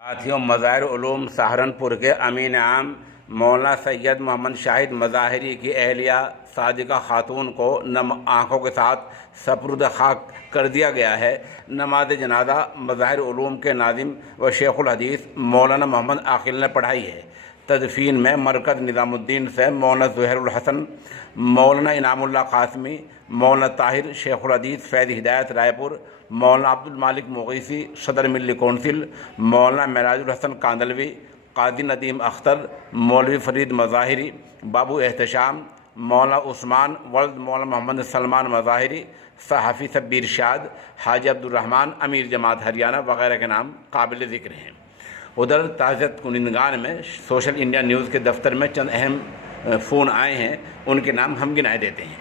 साथियों, मज़ाहिर उलूम सहारनपुर के अमीन आम मौलाना सैयद मोहम्मद शाहिद मज़ाहिरी की अहलिया सादिका खातून को नम आँखों के साथ सपुर्द खाक कर दिया गया है। नमाज जनाजा मज़ाहिर उलूम के नाज़िम व शेखुल हदीस मौलाना मोहम्मद आकिल ने पढ़ाई है। तदफीन में मरकज़ निज़ामुद्दीन से मौलाना ज़ुहैरुल हसन, मौलाना इनामुल्लाह कासमी, मौलाना ताहिर शेखुल हदीस फैज़ हिदायत रायपुर, मौलाना अब्दुल मालिक मुगीसी सदर मिल्ली कौंसिल, मौलाना मेराजुल हसन कांदलवी, काजी नदीम अख्तर, मौलवी फरीद मज़ाहिरी, बाबू एहतशाम, मौलाना उस्मान वल्द मौलाना मोहम्मद सलमान मज़ाहिरी, सहाफ़ी सब्बीर शाद, हाजी अब्दुर्रहमान अमीर जमात हरियाणा वगैरह के नाम काबिल ज़िक्र हैं। उधर ताज़ियत कुनिंदगान में सोशल इंडिया न्यूज़ के दफ्तर में चंद अहम फ़ोन आए हैं, उनके नाम हम गिनाए देते हैं।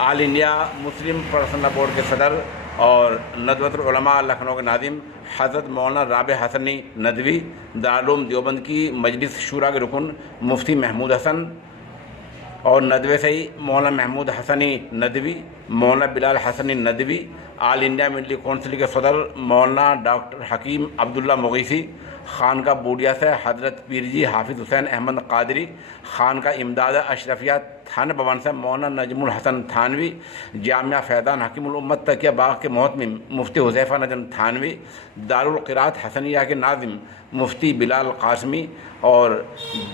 All India Muslim personal board के सदर और नदवतुल उलमा लखनऊ के नाज़िम हज़रत मौलाना राबे हसनी नदवी, दारुल उलूम देवबंद की मजलिस शूरा के रुकन मुफ्ती महमूद हसन और नदवे से ही मौलाना महमूद हसनी नदवी, मौलाना बिलाल हसनी नदवी, ऑल इंडिया मिल्ली कौंसिल के सदर मौलाना डॉक्टर हकीम अब्दुल्ला मुगीसी, खानका बूडिया से हज़रत पीरजी हाफिज़ हुसैन अहमद कादरी, खानका इमदाद अशरफिया थान भवन से मौलाना नजमुल हसन थानवी, जामिया फैज़ान हकीमुल उम्मत तकिया बाग के मोहतमिम मुफ्ती हुज़ैफ़ा नजम थानवी, दारुल क़िराअत हसनिया के नाज़िम मुफ्ती बिलाल कासमी और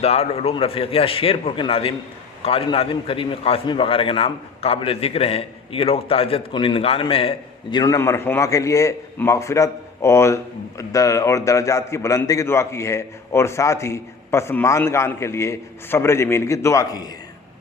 दारुल उलूम रफ़ीक़िया शेरपुर के नाज़िम कारी नाज़िम करीम कासमी वगैरह के नाम काबिल ज़िक्र हैं। ये लोग ताज़ियत कुनिंदगान में हैं जिन्होंने मरहूमा के लिए मग़फ़िरत और दर्जात की बुलंदी की दुआ की है और साथ ही पसमानदगान के लिए सब्र जमील की दुआ की है।